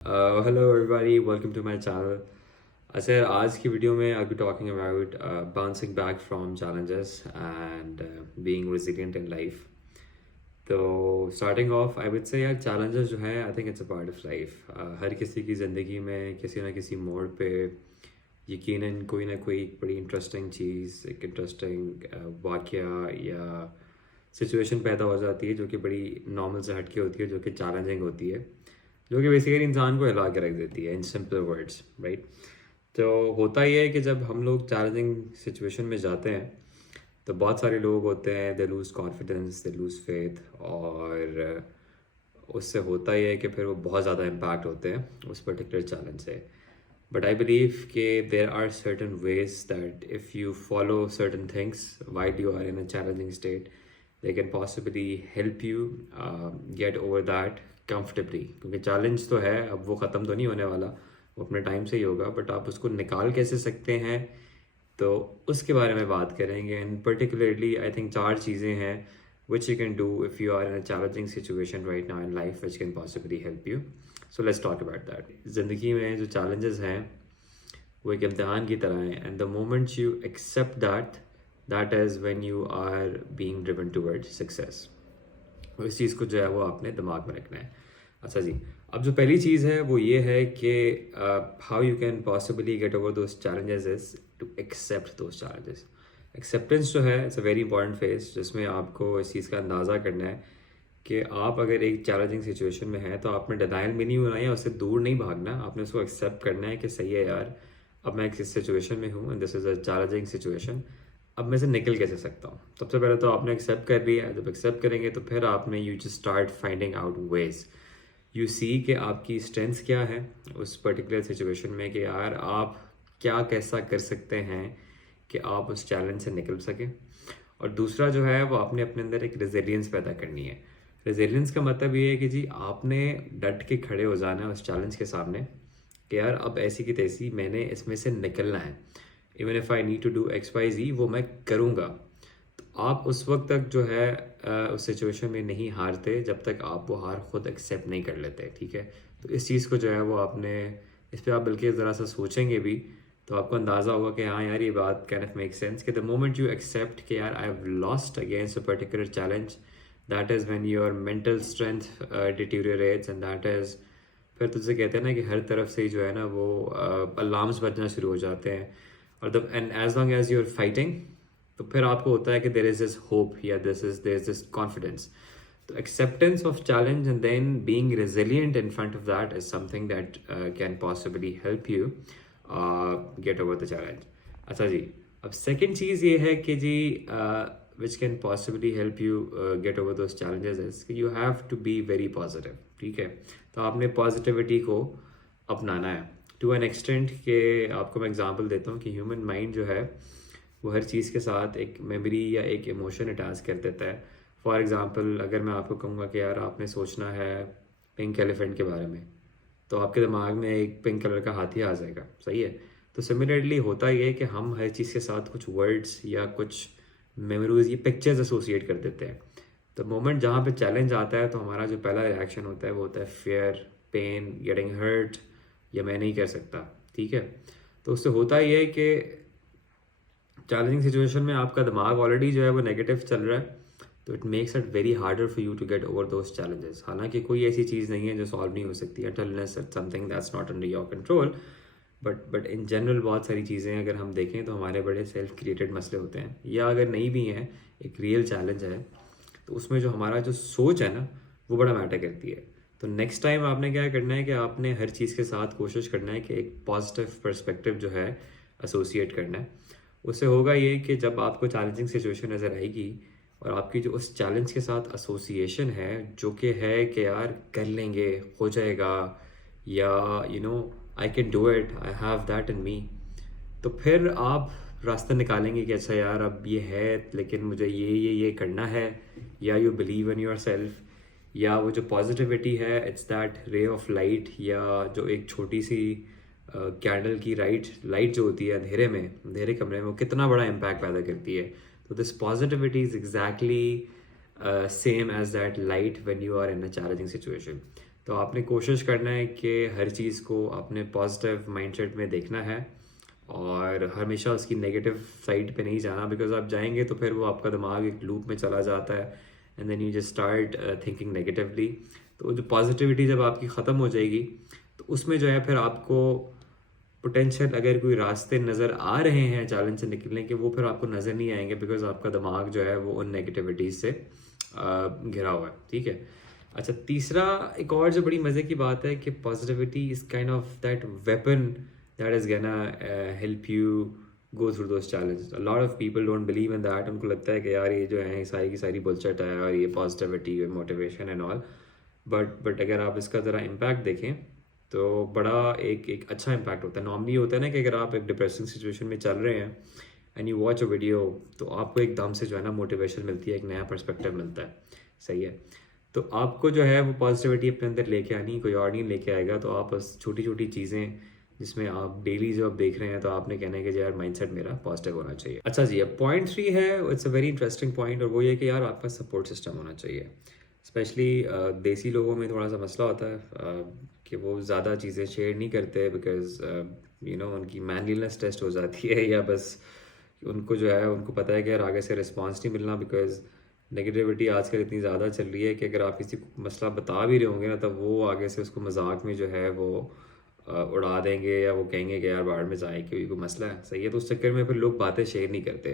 Hello everybody, welcome to my channel. अच्छा आज की वीडियो में I'll be talking about bouncing back from challenges and being resilient in life. तो starting off I would say यार challenges जो हैं I think it's a part of life. हर किसी की ज़िंदगी में किसी ना किसी मोड़ पे यकीनन कोई ना कोई बड़ी इंटरेस्टिंग चीज़ एक इंटरेस्टिंग वाक़या या सिचुएशन पैदा हो जाती है जो कि बड़ी नॉर्मल से हटके होती है जो कि चैलेंजिंग होती है जो कि बेसिकली इंसान को हिला के रख देती है इन सिंपल वर्ड्स राइट। तो होता ही है कि जब हम लोग चैलेंजिंग सिचुएशन में जाते हैं तो बहुत सारे लोग होते हैं they lose confidence they lose faith और उससे होता ही है कि फिर वो बहुत ज़्यादा इम्पैक्ट होते हैं उस पर्टिकुलर चैलेंज से। बट आई बिलीव कि there are certain ways that if you follow certain things while you are in a challenging state they can possibly help you get over that comfortably क्योंकि challenge तो है अब वो ख़त्म तो नहीं होने वाला वो अपने टाइम से ही होगा बट आप उसको निकाल कैसे सकते हैं तो उसके बारे में बात करेंगे एंड पर्टिकुलरली आई थिंक 4 चीज़ें हैं which you can do if you are in a challenging situation right now in life which can possibly help you. So let's talk about that. ज़िंदगी में जो challenges हैं वो एक इम्तिहान की तरह हैं and the moment you accept that is when you are being driven towards success. और इस चीज़ को जो है वो आपने दिमाग में रखना है। अच्छा जी, अब जो पहली चीज़ है वो ये है कि how you can possibly get over those challenges is to accept those challenges. Acceptance जो है it's a very important phase जिसमें आपको इस चीज़ का अंदाज़ा करना है कि आप अगर एक चैलेंजिंग सिचुएशन में हैं तो आपने डिनाइल में नहीं होना है उससे दूर नहीं भागना, आपने उसको एक्सेप्ट करना है कि सही है यार अब मैं एक सिचुएशन में हूँ and this is a challenging situation, अब मैं से निकल कैसे सकता हूँ। सबसे पहले तो आपने एक्सेप्ट कर लिया, जब एक्सेप्ट करेंगे तो फिर आपने you just start finding out ways you see कि आपकी स्ट्रेंथ्स क्या है उस पर्टिकुलर सिचुएशन में कि यार आप क्या कैसा कर सकते हैं कि आप उस चैलेंज से निकल सकें। और दूसरा जो है वो आपने अपने अंदर एक रेजिलियंस पैदा करनी है। रेजिलियंस का मतलब ये है कि जी आपने डट के खड़े हो जाना है उस चैलेंज के सामने कि यार अब ऐसी की तैसी मैंने इसमें से निकलना है, even if I need to do X Y Z वो मैं करूँगा। तो आप उस वक्त तक जो है उस सिचुएशन में नहीं हारते जब तक आप वो हार खुद एक्सेप्ट नहीं कर लेते, ठीक है। तो इस चीज़ को जो है वो आपने इस पर आप बल्कि ज़रा सा सोचेंगे भी तो आपको अंदाज़ा होगा कि हाँ यार ये बात कैन ऑफ मेक सेंस कि द मोमेंट यू एक्सेप्ट कि यार I have lost against a particular challenge that is when your mental strength deteriorates and that is फिर तुझसे कहते हैं ना कि हर तरफ से जो है ना वो अलार्म्स बजना शुरू हो जाते हैं और the end as long as you are fighting तो फिर आपको होता है कि देर इज दिस होप या देर इज दिस कॉन्फिडेंस। तो acceptance of challenge and then being resilient in front of that is something that can possibly help you get over the challenge. अच्छा जी, अब सेकेंड चीज़ ये है कि जी which can possibly help you get over those challenges is कि you have to be very positive, ठीक है। तो आपने पॉजिटिविटी को अपनाना है टू एन एक्सटेंट के आपको मैं एग्जांपल देता हूँ कि ह्यूमन माइंड जो है वो हर चीज़ के साथ एक मेमोरी या एक इमोशन अटैच कर देता है। फॉर एग्जांपल अगर मैं आपको कहूँगा कि यार आपने सोचना है पिंक एलिफेंट के बारे में तो आपके दिमाग में एक पिंक कलर का हाथी आ जाएगा, सही है। तो सिमिलरली होता ये है कि हम हर चीज़ के साथ कुछ वर्ड्स या कुछ मेमोरीज या पिक्चर्स एसोसिएट कर देते हैं। तो मोमेंट जहाँ पे चैलेंज आता है तो हमारा जो पहला रिएक्शन होता है वो होता है फियर, पेन, गेटिंग हर्ट या मैं नहीं कर सकता, ठीक है। तो उससे होता ये है कि चैलेंजिंग सिचुएशन में आपका दिमाग ऑलरेडी जो है वो नेगेटिव चल रहा है तो it makes it very harder for you to get over those challenges. हालांकि कोई ऐसी चीज़ नहीं है जो सॉल्व नहीं हो सकती है unless it's something that's not under your control, but in general बहुत सारी चीज़ें अगर हम देखें तो हमारे बड़े सेल्फ क्रिएटेड मसले होते हैं या अगर नहीं भी हैं एक रियल चैलेंज है तो उसमें जो हमारा जो सोच है ना वो बड़ा मैटर करती है। तो नेक्स्ट टाइम आपने क्या करना है कि आपने हर चीज़ के साथ कोशिश करना है कि एक पॉजिटिव पर्सपेक्टिव जो है एसोसिएट करना है। उससे होगा ये कि जब आपको चैलेंजिंग सिचुएशन नज़र आएगी और आपकी जो उस चैलेंज के साथ एसोसिएशन है जो कि है कि यार कर लेंगे, हो जाएगा, या you know I can do it, I have that in me, तो फिर आप रास्ता निकालेंगे कि अच्छा यार अब ये है लेकिन मुझे ये करना है, या you believe in your self, या वो जो पॉजिटिविटी है it's that ray of light या जो एक छोटी सी कैंडल की लाइट जो होती है अंधेरे में, अंधेरे कमरे में, वो कितना बड़ा इम्पैक्ट पैदा करती है। तो this positivity is exactly same as that light when you are in a challenging situation. तो तो आपने कोशिश करना है कि हर चीज़ को अपने पॉजिटिव माइंडसेट में देखना है और हमेशा उसकी नेगेटिव साइड पे नहीं जाना, बिकॉज आप जाएंगे तो फिर वो आपका दिमाग एक लूप में चला जाता है and then you just start thinking negatively. तो जो पॉजिटिविटी जब आपकी ख़त्म हो जाएगी तो उसमें जो है फिर आपको पोटेंशियल अगर कोई रास्ते नज़र आ रहे हैं चैलेंज से निकलने के, वो फिर आपको नज़र नहीं आएंगे बिकॉज आपका दिमाग जो है वो उन नेगेटिविटीज़ से घिरा हुआ है। ठीक है। अच्छा, तीसरा एक और जो बड़ी मज़े की बात है कि positivity is kind of that weapon that is gonna help you go through those challenge. A lot of people don't believe in that. उनको लगता है कि यार ये जो है ये सारी की सारी बुलशिट है और ये positivity motivation and all, but अगर आप इसका ज़रा इम्पैक्ट देखें तो बड़ा एक अच्छा इम्पैक्ट होता है। नॉर्मली होता है ना कि अगर आप एक डिप्रेसिंग सिचुएशन में चल रहे हैं and you watch a video तो आपको एकदम से जो है ना मोटिवेशन मिलती है, एक नया पर्सपेक्टिव मिलता है। सही है। तो आपको जो है वो पॉजिटिविटी अपने अंदर लेके आनी, कोई और नहीं लेके आएगा। तो आप बस छोटी छोटी चीज़ें जिसमें आप डेली जो आप देख रहे हैं तो आपने कहना है कि यार माइंडसेट मेरा पॉजिटिव होना चाहिए। अच्छा जी, अब पॉइंट 3 है, it's a very interesting point, और वो ये कि यार आपका सपोर्ट सिस्टम होना चाहिए। स्पेशली देसी लोगों में थोड़ा सा मसला होता है कि वो ज़्यादा चीज़ें शेयर नहीं करते बिकॉज उनकी मैनलीनेस टेस्ट हो जाती है, या बस उनको जो है उनको पता है कि यार आगे से रिस्पॉन्स नहीं मिलना, बिकॉज नेगेटिविटी आजकल इतनी ज़्यादा चल रही है कि अगर आप किसी को मसला बता भी रहे होंगे ना तब वो आगे से उसको मजाक में जो है वो उड़ा देंगे, या वो कहेंगे कि यार बाहर में जाए क्योंकि कोई मसला है। सही है। तो उस चक्कर में फिर लोग बातें शेयर नहीं करते।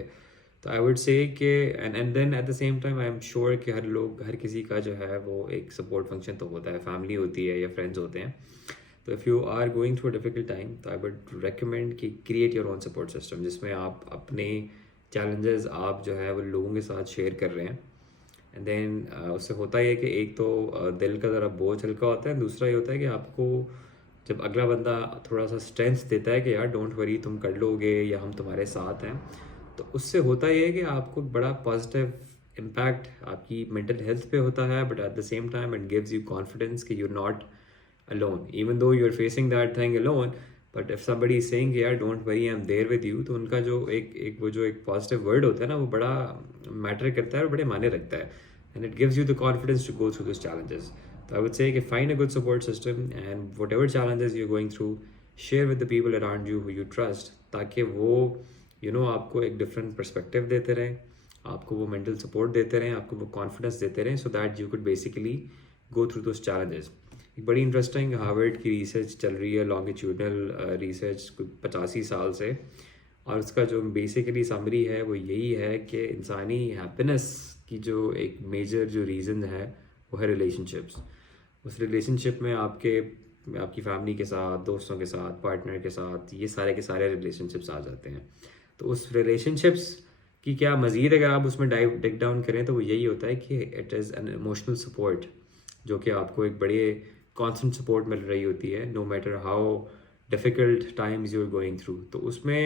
तो आई वुड से कि and then at the same time I am sure कि हर किसी का जो है वो एक सपोर्ट फंक्शन तो होता है, फैमिली होती है या फ्रेंड्स होते हैं। तो if you are going through a difficult time तो आई वुड रेकमेंड कि create your own support system, जिसमें आप अपने चैलेंजेस आप जो है वो लोगों के साथ शेयर कर रहे हैं। एंड देन उससे होता ही है कि एक तो दिल का ज़रा बोझ हल्का होता है, दूसरा ये होता है कि आपको जब अगला बंदा थोड़ा सा स्ट्रेंथ देता है कि यार डोंट वरी तुम कर लोगे या हम तुम्हारे साथ हैं, तो उससे होता ये है कि आपको बड़ा पॉजिटिव इम्पैक्ट आपकी मेंटल हेल्थ पे होता है, but at the same time it gives you confidence कि you are not alone, even though you're facing that thing alone, but if somebody is saying यार don't worry I'm there with you, तो उनका जो एक वो जो एक positive word होता है ना वो बड़ा मैटर करता है और बड़े मायने रखता है, and it gives you the confidence to go through those challenges. So I would say कि find a good support system and whatever challenges you're going through, share with the people around you who you trust, ताकि वो आपको एक different perspective देते रहें, आपको वो mental support देते रहें, आपको वो कॉन्फिडेंस देते रहें, so that you could basically go through those challenges. एक बड़ी इंटरेस्टिंग हार्वर्ड की रिसर्च चल रही है, लॉन्गिट्यूडनल रिसर्च 85 साल से, और उसका जो बेसिकली समरी है वो यही है कि इंसानी हैप्पीनेस की जो एक मेजर जो रीज़न है वो है रिलेशनशिप्स। उस रिलेशनशिप में आपकी फैमिली के साथ, दोस्तों के साथ, पार्टनर के साथ, ये सारे के सारे रिलेशनशिप्स आ जाते हैं। तो उस रिलेशनशिप्स की क्या मज़ीद अगर आप उसमें डिग डाउन करें तो वो यही होता है कि it is an emotional support, जो कि आपको एक बड़े कॉन्स्टेंट सपोर्ट मिल रही होती है no matter how difficult times you are going through. तो उसमें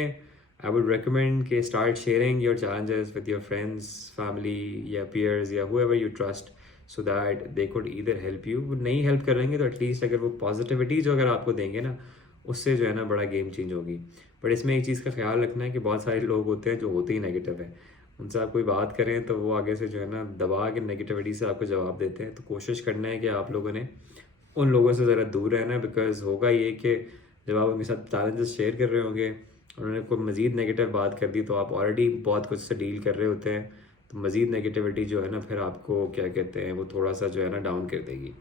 आई वुड रिकमेंड कि start sharing your challenges with your friends, family या पीयर्स या whoever you trust, so that they could either help you. वो नहीं help करेंगे तो at least अगर वो पॉजिटिविटी जो अगर आपको देंगे ना, उससे जो है ना बड़ा गेम चेंज होगी। बट इसमें एक चीज़ का ख्याल रखना है कि बहुत सारे लोग होते हैं जो होते ही नेगेटिव है, उनसे आप कोई बात करें तो वो आगे से जो है ना दबा के नेगेटिविटी से आपको जवाब देते हैं। तो कोशिश करना है कि आप लोगों ने उन लोगों से ज़रा दूर रहना है, बिकॉज होगा ये कि जब आप उनके साथ चैलेंजेस शेयर कर रहे होंगे, उन्होंने कोई मज़ीद नेगेटिव बात कर दी तो आप ऑलरेडी बहुत कुछ से डील कर रहे होते हैं, तो मज़ीद नेगेटिविटी जो है ना फिर आपको क्या कहते हैं वो थोड़ा सा जो है ना डाउन कर देगी।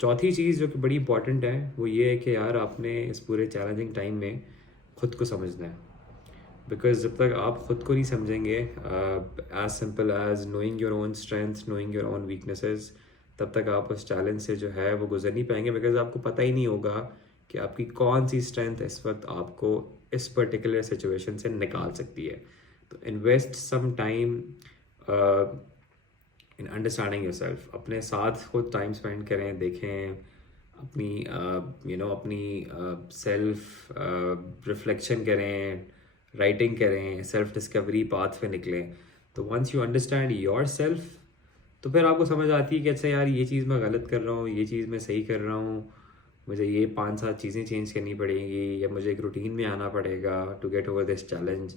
चौथी चीज़ जो कि बड़ी इंपॉर्टेंट है वो ये है कि यार आपने इस पूरे चैलेंजिंग टाइम में खुद को समझना है, बिकॉज जब तक आप खुद को नहीं समझेंगे, as simple as knowing your own strength, knowing your own weaknesses, तब तक आप उस चैलेंज से जो है वो गुजर नहीं पाएंगे, बिकॉज आपको पता ही नहीं होगा कि आपकी कौन सी स्ट्रेंथ इस वक्त आपको इस पर्टिकुलर सिचुएशन से निकाल सकती है। तो invest some time in understanding yourself, अपने साथ खुद टाइम स्पेंड करें, देखें अपनी अपनी सेल्फ रिफ्लेक्शन करें, राइटिंग करें, सेल्फ डिस्कवरी पाथ पे निकलें। तो once you understand yourself तो फिर आपको समझ आती है कि अच्छा यार ये चीज़ मैं गलत कर रहा हूँ, ये चीज़ मैं सही कर रहा हूँ, मुझे ये 5-7 चीज़ें चेंज करनी पड़ेंगी, या मुझे एक रूटीन में आना पड़ेगा to get over this challenge.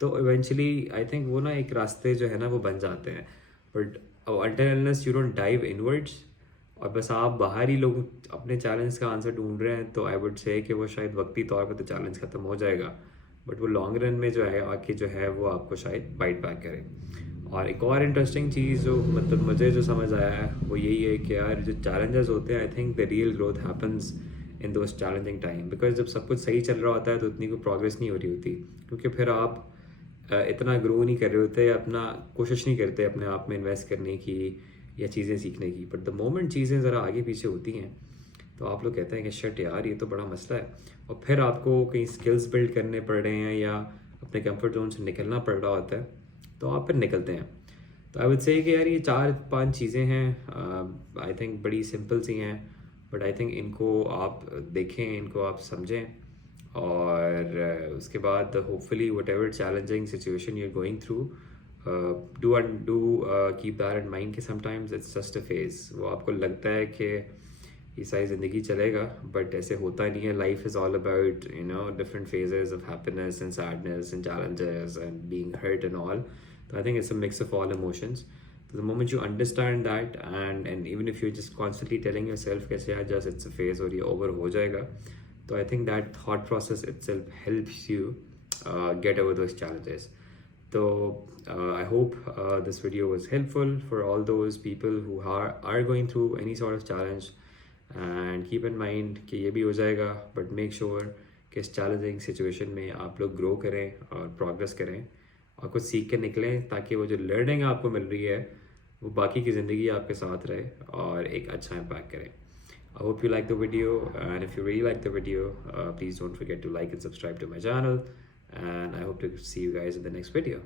तो इवेंचुअली आई थिंक वो ना एक रास्ते जो है ना वो बन जाते हैं। But until unless you don't dive inwards और बस आप बाहर ही लोग अपने चैलेंज का आंसर ढूंढ रहे हैं, तो आई वुड से कि वो शायद वक्ती तौर पर तो चैलेंज ख़त्म हो जाएगा, बट वो लॉन्ग रन में जो है आके जो है वो आपको शायद बाइट बैक करे। और एक और इंटरेस्टिंग चीज़ जो मतलब मुझे जो समझ आया है वो यही है कि यार जो चैलेंजेस होते हैं, I think the real growth happens in those challenging time, because जब सब कुछ सही चल रहा होता है तो उतनी कोई प्रोग्रेस नहीं हो रही होती, क्योंकि फिर आप इतना ग्रो नहीं कर रहे होते, अपना कोशिश नहीं करते अपने आप में इन्वेस्ट करने की या चीज़ें सीखने की। बट द मोमेंट चीज़ें ज़रा आगे पीछे होती हैं तो आप लोग कहते हैं कि शट यार ये तो बड़ा मसला है, और फिर आपको कहीं स्किल्स बिल्ड करने पड़ रहे हैं या अपने कंफर्ट जोन से निकलना पड़ रहा होता है, तो आप फिर निकलते हैं। तो आई वुड से कि यार ये 4-5 चीज़ें हैं, आई थिंक बड़ी सिंपल सी हैं, बट आई थिंक इनको आप देखें, इनको आप समझें, और उसके बाद hopefully whatever challenging situation you are going through, do keep that in mind कि sometimes it's just a phase. वो आपको लगता है कि ये सारी ज़िंदगी चलेगा, बट ऐसे होता नहीं है। Life is all about you know different phases of happiness and sadness and challenges and being hurt and all. तो I think it's a mix of all emotions. So the moment you understand that, and even if you're just constantly telling yourself कैसे यार just it's a phase और ये over हो जाएगा, तो I think that thought process itself helps you get over those challenges. So I hope this video was helpful for all those people who are going through any sort of challenge, and keep in mind कि ये भी हो जाएगा, but make sure कि इस challenging situation में आप लोग grow करें और progress करें और कुछ सीख के निकलें, ताकि वो जो लर्निंग आपको मिल रही है वो बाकी की ज़िंदगी आपके साथ रहे और एक अच्छा इम्पैक्ट करे। I hope you like the video, and if you really like the video, please don't forget to like and subscribe to my channel, and I hope to see you guys in the next video.